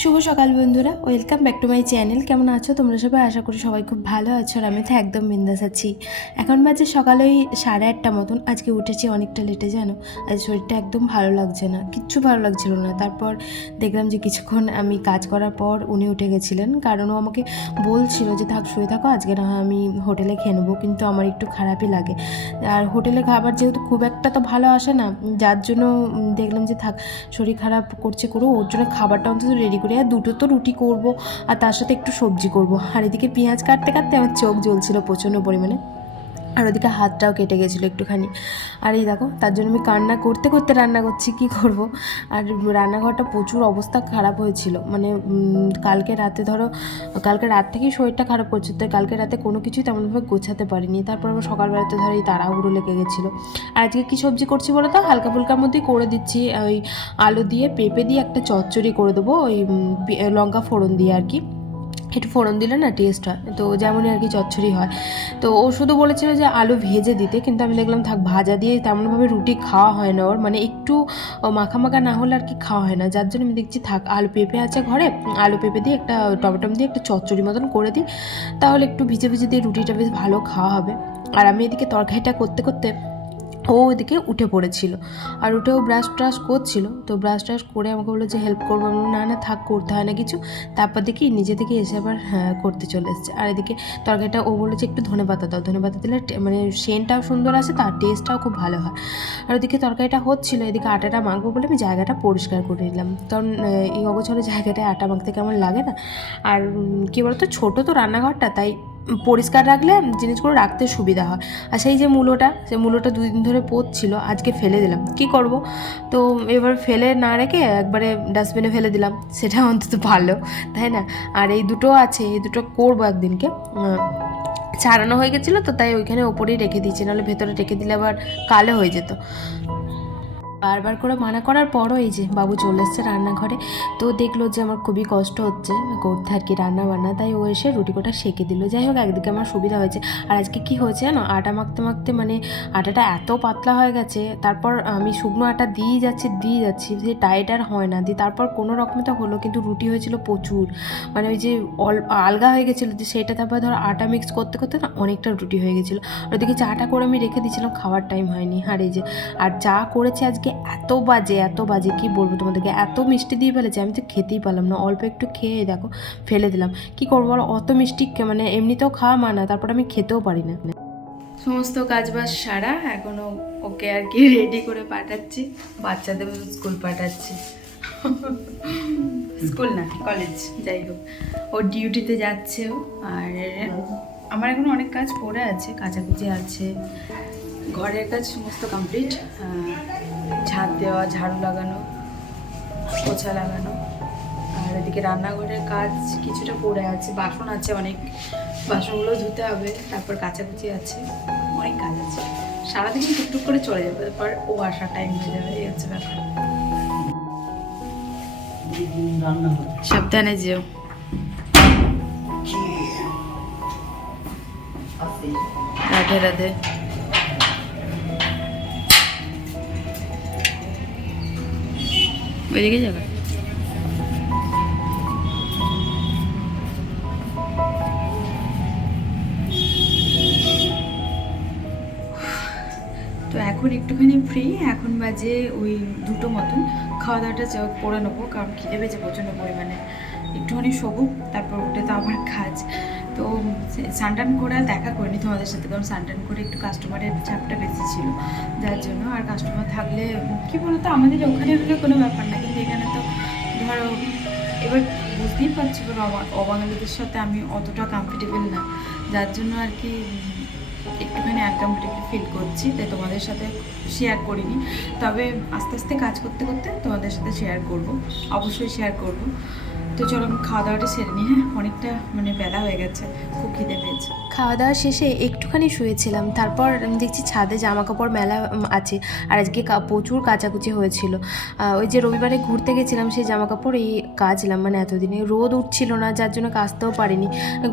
শুভ সকাল বন্ধুরা, welcome back to my channel. কেমন আছো তোমরা সবাই? আশা করি সবাই খুব ভালো আছো, আর আমি তো একদম বিন্দাস আছি। এখন বাজে সকাল ওই 8:30 মতন। আজকে উঠেছি অনেকটা লেটে, জানো। আজ শরীরটা একদম ভালো লাগছে না, কিচ্ছু ভালো লাগছিল না। তারপর দেখলাম যে কিছুক্ষণ আমি কাজ করার পর উনি উঠে গেছিলেন, কারণ ও আমাকে বলছিল যে থাক, শুয়ে থাকো, আজকে না আমি হোটেলে খেয়ে নেবো। কিন্তু আমার একটু খারাপই লাগে, আর হোটেলে খাবার যেহেতু খুব একটা তো ভালো আসে না, যার জন্য দেখলাম যে থাক, শরীর খারাপ করছে করো, ওর জন্য খাবারটা অন্তত রেডি করে, আর দুটো তো রুটি করব, আর তার সাথে একটু সবজি করব। আর এদিকে পেঁয়াজ কাটতে কাটতে আমার চোখ জ্বলছিল প্রচণ্ড পরিমাণে, আর ওদিকে হাতটাও কেটে গেছিলো একটুখানি। আর এই দেখো, তার জন্য আমি কান্না করতে করতে রান্না করছি, কি করব। আর রান্নাঘরটা প্রচুর অবস্থা খারাপ হয়েছিল, মানে কালকে রাতে ধরো, কালকে রাত থেকেই শরীরটা খারাপ করছে, তাই কালকে রাতে কোনো কিছুই তেমনভাবে গোছাতে পারিনি। তারপর আবার সকালবেলাতে ধরো এই তাড়াহুড়ো লেগে গেছিলো। আর আজকে কী সবজি করছি বলো তো, হালকা ফুলকার মধ্যেই করে দিচ্ছি। ওই আলু দিয়ে পেঁপে দিয়ে একটা চচ্চড়ি করে দেবো, ওই লঙ্কা ফোড়ন দিয়ে আর কি। একটু ফোড়ন দিলে না টেস্ট হয়, তো যেমনই আর কি চচ্চড়ি হয়। তো ও শুধু বলেছিল যে আলু ভেজে দিতে, কিন্তু আমি দেখলাম থাক, ভাজা দিয়ে তেমনভাবে রুটি খাওয়া হয় না ওর, মানে একটু মাখা মাখা না হলে আর কি খাওয়া হয় না। যার জন্য আমি দেখছি থাক, আলু পেঁপে আছে ঘরে, আলু পেঁপে দিয়ে একটা টমেটো দিয়ে একটা চচ্চড়ি মতন করে দিই, তাহলে একটু ভিজে ভিজে দিয়ে রুটিটা বেশ ভালো খাওয়া হবে। আর আমি এদিকে তরকারিটা করতে করতে ও ওইদিকে উঠে পড়েছিল, আর উঠেও ব্রাশ ট্রাশ করছিল। তো ব্রাশ ট্রাশ করে আমাকে বললো যে হেল্প করবো। আমি বললাম, না না থাক, করতে হয় না কিছু। তারপর দেখি নিজে থেকে এসে আবার করতে চলে এসছে। আর এদিকে তরকারিটা ও বলেছে একটু ধনেপাতা দাও, ধনেপাতা দিলে মানে সেন্টটাও সুন্দর আসে, তার টেস্টটাও খুব ভালো হয়। আর ওদিকে তরকারিটা হচ্ছিলো, এদিকে আটাটা মাখবো বলে আমি জায়গাটা পরিষ্কার করে নিলাম, কারণ এই অগোছালো জায়গাটায় আটা মাখতে কেমন লাগে না। আর কী বলতো, ছোটো তো রান্নাঘরটা, তাই পরিষ্কার রাখলে জিনিসগুলো রাখতে সুবিধা হয়। আর সেই যে মূলোটা 2 দিন ধরে পচছিল, আজকে ফেলে দিলাম, কি করব। তো এবার ফেলে না রেখে একবারে ডাস্টবিনে ফেলে দিলাম, সেটা অন্তত ভালো, তাই না। আর এই দুটো আছে, এই দুটো করবো একদিনকে। ছাড়ানো হয়ে গেছিলো তো, তাই ওইখানে ওপরেই রেখে দিয়েছি, নাহলে ভেতরে রেখে দিলে আবার কালো হয়ে যেত। বারবার করে মানা করার পরও এই যে বাবু চলে এসছে রান্নাঘরে। তো দেখলো যে আমার খুবই কষ্ট হচ্ছে করতে আর কি রান্না বান্না, তাই ও এসে রুটি কটা সেঁকে দিল। যাই হোক, একদিকে আমার সুবিধা হয়েছে। আর আজকে কি হয়েছে জানো, আটা মাখতে মাখতে মানে আটাটা এত পাতলা হয়ে গেছে, তারপর আমি শুকনো আটা দিয়ে যাচ্ছি, সে টাইট আর হয় না, দিয়ে তারপর কোনো রকমে তো হলো, কিন্তু রুটি হয়েছিল প্রচুর, মানে ওই যে আলগা হয়ে গেছিলো, যে সেটা তারপর ধর আটা মিক্স করতে করতে না অনেকটা রুটি হয়ে গেছিলো। ওদিকে চাটা করে আমি রেখে দিয়েছিলাম, খাওয়ার টাইম হয়নি। আর এই যে, আর চা করেছে আজকে এত বাজে কি বলবো তোমাদেরকে, এত মিষ্টি দিয়ে ফেলেছে, আমি তো খেতেই পারলাম না। অল্প একটু খেয়ে দেখো ফেলে দিলাম, কি করবো বলো, অত মিষ্টি মানে এমনিতেও খাওয়া মানা, তারপর আমি খেতেও পারি না। সমস্ত কাজবাজ সারা, এখনও ওকে আর কি রেডি করে পাঠাচ্ছি, বাচ্চাদের স্কুল পাঠাচ্ছি। স্কুল না, কলেজ, যাই হোক, ও ডিউটিতে যাচ্ছে ও। আর আমার এখন অনেক কাজ পড়ে আছে, কাচাকুচি আছে, ঘরের কাজ সমস্ত কমপ্লিট, ঝাঁট দেওয়া, ঝাড়ু লাগানো, পোছা লাগানো। আর এদিকে রান্নাঘরের কাজ কিছুটা পড়ে আছে, বাসন আছে অনেক, বাসনগুলো ধুতে হবে, তারপর কাচাকুচি আছে, অনেক কাজ আছে। সারাদিন টুকটুক করে চলে যাবে, তারপর ও আসার টাইম হয়ে যাবে, এই হচ্ছে ব্যাপার। সাবধানে যেও। রাধে রাধে। ওইদিকে যাবে। তো এখন একটুখানি ফ্রি, এখন বাজে ওই 2টো মতন। খাওয়া দাওয়াটা করে নেবো, কারণ খিদে পেয়েছে প্রচণ্ড পরিমাণে। একটুখানি শোবো, তারপর উঠে তো আবার কাজ। তো সানটান করে দেখা করিনি তোমাদের সাথে, কারণ সানটান করে একটু কাস্টমারের চাপটা বেশি ছিল, যার জন্য। আর কাস্টমার থাকলে কী বলতো, আমাদের ওখানে হলে কোনো ব্যাপার না, কিন্তু এখানে তো ধরো, এবার বুঝতেই পারছি অবাঙালিদের সাথে আমি অতটা কমফর্টেবল না, যার জন্য আর কি একটুখানি আনকমফর্টেবল ফিল করছি, তাই তোমাদের সাথে শেয়ার করিনি। তবে আস্তে আস্তে কাজ করতে করতে তোমাদের সাথে শেয়ার করব, অবশ্যই শেয়ার করব। তো চলো আমি খাওয়া দাওয়াটা সেরে নিই। হ্যাঁ, অনেকটা মানে বেলা হয়ে গেছে, খুব খিদে পেয়েছে। খাওয়া দাওয়া শেষে একটুখানি শুয়েছিলাম, তারপর আমি দেখছি ছাদে জামা কাপড় মেলা আছে, আর আজকে প্রচুর কাচাকুচি হয়েছিল। ওই যে রবিবারে ঘুরতে গেছিলাম, সেই জামা কাপড় এই কাচলাম, মানে এতদিনে রোদ উঠছিল না, যার জন্য কাচতেও পারিনি,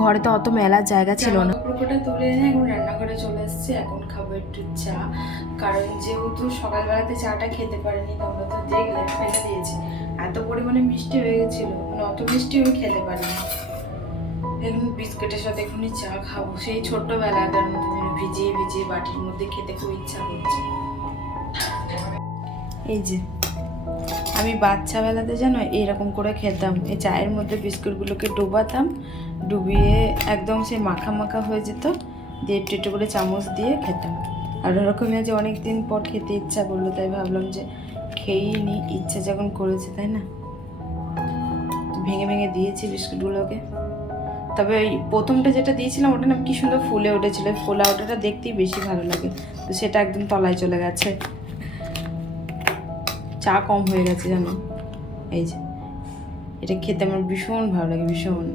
ঘরে তো অত মেলার জায়গা ছিল না। কাপড়টা তুলে এনে এখন রান্নাঘরে চলে এসেছি, এখন খাবো একটু চা, কারণ যেহেতু সকালবেলাতে চাটা খেতে পারিনি, তোমরা তো দেখলে ফেলে দিয়েছি। এত পরিমাণে মিষ্টি হয়ে গেছিল, মানে অত মিষ্টি আমি খেতে পারি না। এখন বিস্কুটের সাথে এখনই চা খাবো, সেই ছোট্টবেলাটার মধ্যে যেন ভিজিয়ে ভিজিয়ে বাটির মধ্যে খেতে খুব ইচ্ছা করছে। এই যে আমি বাচ্চাবেলাতে যেন এইরকম করে খেতাম, এই চায়ের মধ্যে বিস্কুটগুলোকে ডুবাতাম, ডুবিয়ে একদম সেই মাখা মাখা হয়ে যেত, দিয়ে একটু একটু করে চামচ দিয়ে খেতাম। আর ওরকমই আজ অনেক দিন পর খেতে ইচ্ছা করলো, তাই ভাবলাম যে খেয়েই নি, ইচ্ছা যখন করেছে তাই না। ভেঙে ভেঙে দিয়েছি বিস্কুটগুলোকে। তবে ওই প্রথমটা যেটা দিয়েছিলাম ওটা না কি সুন্দর ফুলে উঠেছিল, ফোলা ওটাটা দেখতেই বেশি ভালো লাগে, তো সেটা একদম তলায় চলে গেছে। চা কম হয়ে গেছে জানো। এই যে এটা খেতে আমার ভীষণ ভালো লাগে, ভীষণ।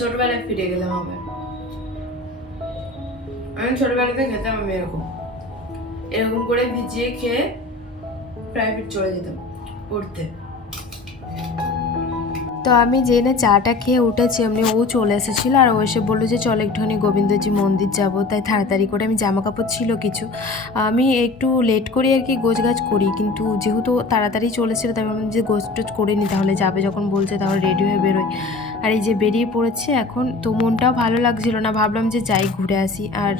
ছোটবেলায় ফিরে গেলাম আবার। আমি ছোটবেলাতে খেতাম, আমি এরকম এরকম করে ভিজিয়ে খেয়ে প্রাইভেট চলে যেতাম পড়তে। তো আমি জেনে চাটা খেয়ে উঠেছি, এমনি ও চলে এসেছিলো, আর ও এসে বললো যে চল একটুখানি গোবিন্দজি মন্দির যাব। তাই তাড়াতাড়ি করে আমি জামা কাপড় ছিল কিছু, আমি একটু লেট করি আর কি গোছগাছ করি, কিন্তু যেহেতু তাড়াতাড়ি চলেছিল তাই ভাবলাম যে গোছ টোছ করে নি, তাহলে যাবে যখন বলছে তাহলে রেডি হয়ে বেরোয়। আর এই যে বেরিয়ে পড়েছে এখন, তো মনটাও ভালো লাগছিল না, ভাবলাম যে যাই ঘুরে আসি। আর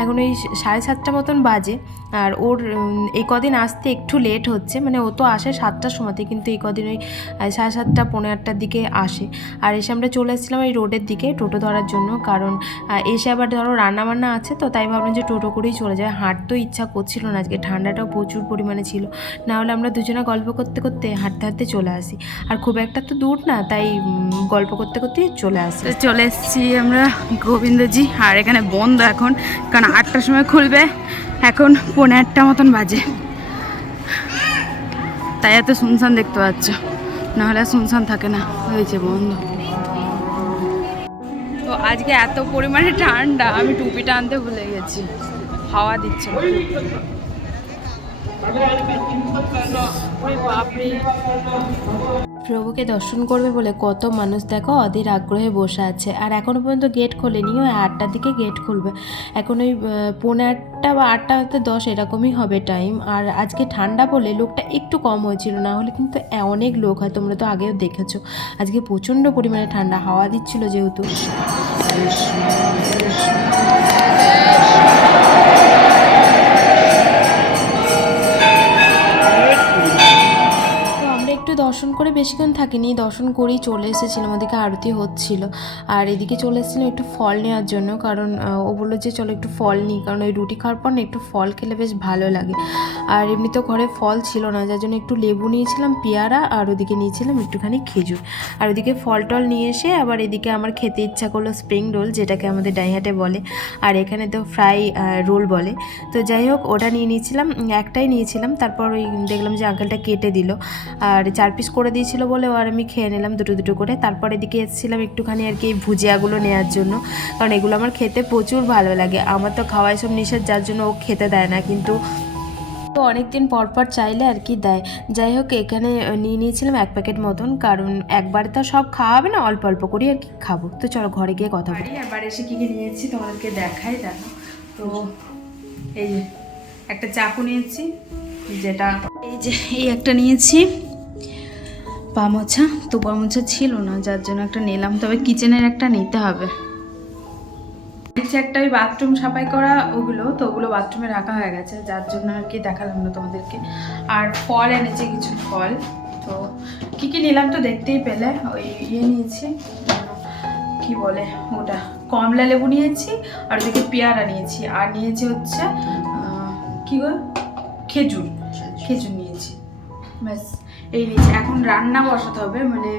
এখন ওই 7:30 মতন বাজে, আর ওর এই কদিন আসতে একটু লেট হচ্ছে, মানে ও তো আসে 7টার সময়তে, কিন্তু এই কদিন ওই 7:30 পৌনে 8টার দিকে আসে। আর এসে আমরা চলে এসেছিলাম এই রোডের দিকে টোটো ধরার জন্য, কারণ এসে আবার ধরো রান্নাবান্না আছে, তো তাই ভাবলাম যে টোটো করেই চলে যায়। হাঁটতেও ইচ্ছা করছিল না, আজকে ঠান্ডাটাও প্রচুর পরিমাণে ছিল, না হলে আমরা দুজনে গল্প করতে করতে হাঁটতে হাঁটতে চলে আসি। আর খুব একটা তো দূর না, তাই গল্প করতে করতেই চলে আসি। চলে এসেছি আমরা গোবিন্দজি, আর এখানে বন্ধ এখন, কারণ 8টার সময় খুলবে, এখন পৌনে 8টা মতন বাজে, তাই এত শুনশান দেখতে পাচ্ছ, নাহলে শুনশান থাকে না, হয়েছে বন্ধ। তো আজকে এত পরিমাণে ঠান্ডা, আমি টুপিটা আনতে ভুলে গেছি, হাওয়া দিচ্ছে। প্রভুকে দর্শন করবে বলে কত মানুষ দেখো অধীর আগ্রহে বসে আছে, আর এখনও পর্যন্ত গেট খোলেনি, ওই 8টার দিকে গেট খুলবে। এখন ওই পৌনে 8টা বা 8:10 এরকমই হবে টাইম। আর আজকে ঠান্ডা বলে লোকটা একটু কম হয়েছিল, না হলে কিন্তু অনেক লোক হয়, তোমরা তো আগেও দেখেছো। আজকে প্রচণ্ড পরিমাণে ঠান্ডা, হাওয়া দিচ্ছিল যেহেতু। একটু দর্শন করে বেশিক্ষণ থাকিনি, দর্শন করেই চলে এসেছিলাম, ওদিকে আরতি হচ্ছিল। আর এদিকে চলে এসেছিলাম একটু ফল নেওয়ার জন্য, কারণ ও বললো যে চলো একটু ফল নিই, কারণ ওই রুটি খাওয়ার পর না একটু ফল খেলে বেশ ভালো লাগে। আর এমনিতেও ঘরে ফল ছিল না, যার জন্য একটু লেবু নিয়েছিলাম, পেয়ারা, আর ওদিকে নিয়েছিলাম একটুখানি খেজুর। আর ওদিকে ফল টল নিয়ে এসে আবার এদিকে আমার খেতে ইচ্ছা করলো স্প্রিং রোল, যেটাকে আমাদের ডাইহাটে বলে, আর এখানে তো ফ্রাই রোল বলে। তো যাই হোক ওটা নিয়ে নিয়েছিলাম, একটাই নিয়েছিলাম। তারপর ওই দেখলাম যে আঙ্কেলটা কেটে দিল, আর 4 পিস করে দিয়েছিল বলে আর আমি খেয়ে নিলাম দুটো দুটো করে। তারপর এদিকে এসেছিলাম একটুখানি আর কি এই ভুজিয়াগুলো নেওয়ার জন্য, কারণ এগুলো আমার খেতে প্রচুর ভালো লাগে। আমার তো খাওয়াই সব নিষেধ, যার জন্য ও খেতে দেয় না, কিন্তু তো অনেক দিন পর পর চাইলে আর কি দেয়। যাই হোক এখানে নিয়ে নিয়েছিলাম 1 প্যাকেট মতন, কারণ একবার তো সব খাওয়া হবে না, অল্প অল্প করে আর কি খাবো। তো চলো ঘরে গিয়ে কথা বলি। আবার এসে কী কী নিয়েছি তোমাদেরকে দেখাই, দেখো। তো এই যে একটা চাকু নিয়েছি, যেটা এই যে এই একটা নিয়েছি, পা মোছা, তো পা মোছা ছিল না, যার জন্য একটা নিলাম, তবে কিচেনের একটা নিতে হবে। নিচে একটা ওই বাথরুম সাফাই করা ওগুলো, তো ওগুলো বাথরুমে রাখা হয়ে গেছে, যার জন্য আর কি দেখালাম না তোমাদেরকে। আর ফল এনেছি কিছু ফল, তো কী কী নিলাম তো দেখতেই পেলে। ওই নিয়েছি, কি বলে ওটা, কমলা লেবু নিয়েছি, আর ওদিকে পেয়ারা নিয়েছি, আর নিয়েছি হচ্ছে কী গো খেজুর, খেজুর নিয়েছি, ব্যাস এই নিয়েছি। এখন রান্না বসাতে হবে, মানে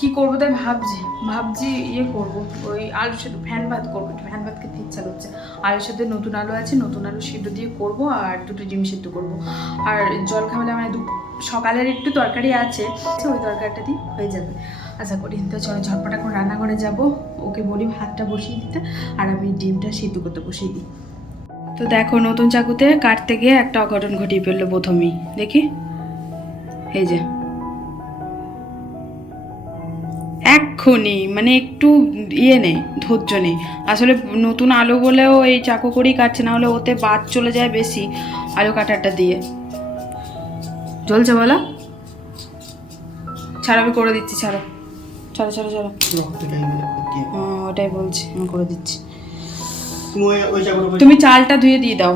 কি করবো তাই ভাবছি ইয়ে করবো, ওই আলুর সাথে ফ্যান ভাত করবো, ফ্যান ভাত খেতে ইচ্ছা করছে। আলুর সাথে নতুন আলু আছে, নতুন আলু সিদ্ধ দিয়ে করবো, আর দুটো ডিম সিদ্ধ করবো। আর জল খাওয়ালে মানে সকালের একটু তরকারি আছে, ওই তরকারিটা দিয়ে হয়ে যাবে আশা করি। তো চলো ঝটপটা করে রান্নাঘরে যাবো, ওকে বলি ভাতটা বসিয়ে দিতে, আর আমি ডিমটা সিদ্ধ করতে বসিয়ে দিই। তো দেখো নতুন চাকুতে কাটতে গিয়ে একটা অঘটন ঘটিয়ে ফেললো প্রথমেই, দেখি এই যে এক এক্ষুনি মানে একটু ইয়ে নেই, ধৈর্য নেই। আসলে নতুন আলু বলেও এই চাকু করেই কাটছে, না হলে ওতে বাদ চলে যায় বেশি আলু কাটারটা দিয়ে। জ্বলছে বলো? ছাড়, আমি করে দিচ্ছি, ছাড়ো ছাড়ো ছাড়ো ছাড়ো। ওটাই বলছি, আমি করে দিচ্ছি। তুমি চালটা ধুয়ে দিয়ে দাও,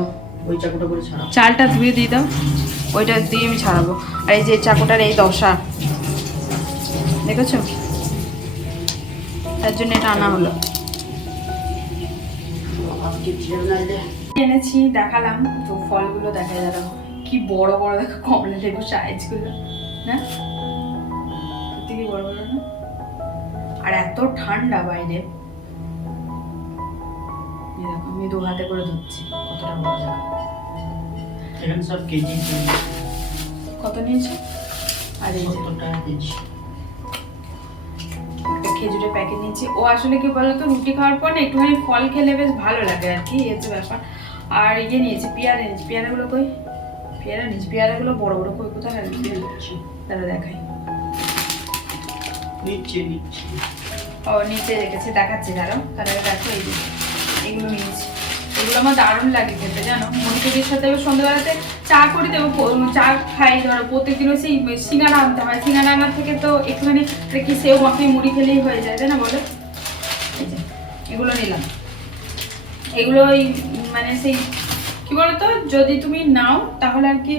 চালটা ধুয়ে দিয়ে দাও, ওইটা দিয়ে আমি ছাড়াবো। আর এই যে চাকুটার এই দশা দেখেছো, তার জন্য এটা আনা হলো। এনেছি দেখালাম তো, ফলগুলো দেখা যাবে কি বড় বড়, দেখো কমলা লেবু সাইজগুলো, না সত্যি কি বড় বড় না? আর এত ঠান্ডা বাইরে, এই দেখো আমি 2 হাতে করে ধরছি, কতটা বড় দেখো। এখানে সব কেজি কত নিয়েছো? আর এই যে 70 টাকা কেজি একটা খেজুরের প্যাকেট নিয়েছি। ও আসলে কি বলতো, রুটি খাওয়ার পর না একটুখানি ফল খেলে বেশ ভালো লাগে আর কি, এই হচ্ছে ব্যাপার। আর ইয়ে নিয়েছি, পেয়ারা নিয়েছি। পেয়ারাগুলো কই? পেয়ারা নিয়েছি, পেয়ারাগুলো বড় বড় কই, কোথায় রাখছি তাহলে দেখাই। নিচে ও নিচে রেখেছে, দেখাচ্ছি দাঁড়াও, তাহলে দেখো। এই যে এগুলো নিয়েছি, এগুলো আমার দারুণ লাগে খেতে জানো। মনিকের সাথে সন্ধ্যাবেলাতে চা করে দেবো, চা খাই ধরো প্রত্যেকদিন। ওই সেই সিঙ্গারা আনতে হয়, সিঙ্গারা আনার থেকে তো একটুখানি কি সেও মাখিয়ে মুড়ি খেলেই হয়ে যায়, তাই না বলো? এই যে এগুলো নিলাম, এগুলো ওই মানে সেই কি বলতো, যদি তুমি নাও তাহলে আর কি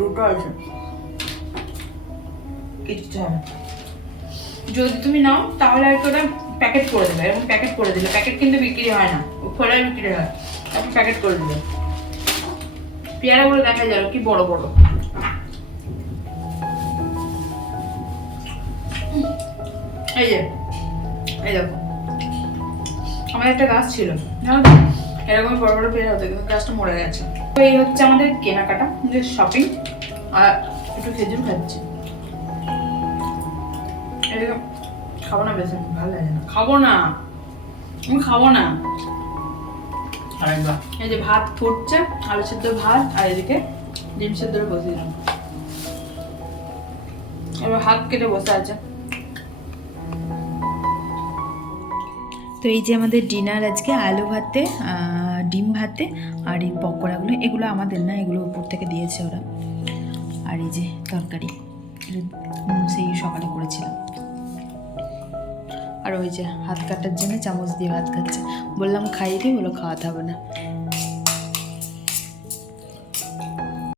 দুটো আছে, কিচ্ছু হবে। যদি তুমি নাও তাহলে আর কি ওটা প্যাকেট করে দেবে, এরকম প্যাকেট করে দিলে। প্যাকেট কিন্তু বিক্রি হয় না, খোলা বিক্রি হয়, তারপর প্যাকেট করে দিবে। পেয়ারাগুলো দেখা যাবে কি বড় বড়। এই যে এই দেখো, আমাদের একটা গাছ ছিল জানো তো, এরকম বড় বড় পেয়ারা হতো, কিন্তু গাছটা মরে গেছে। তো এই হচ্ছে আমাদের কেনাকাটা, যে শপিং। আর একটু খেজুর খাচ্ছি, এদিকে খাবো না, বেশি ভালো লাগে না, খাবো না, আমি খাবো না। আরেকবার এই যে ভাত ফুটছে, আলু সেদ্ধ ভাত, আর এদিকে ডিম সেদ্ধ বসে দিলাম। এবার হাত কেটে বসে আছে। তো এই যে আমাদের ডিনার আজকে আলু ভাতে, ডিম ভাতে, আর এই পকোড়াগুলো, এগুলো আমাদের না, এগুলো উপর থেকে দিয়েছে ওরা। আর এই যে তরকারি, সেই সকালে করেছিলাম। আর ওই যে হাত কাটার জন্য চামচ দিয়ে ভাত খাচ্ছে, বললাম খাইয়ে দিই, বলো খাওয়াতে হবে না।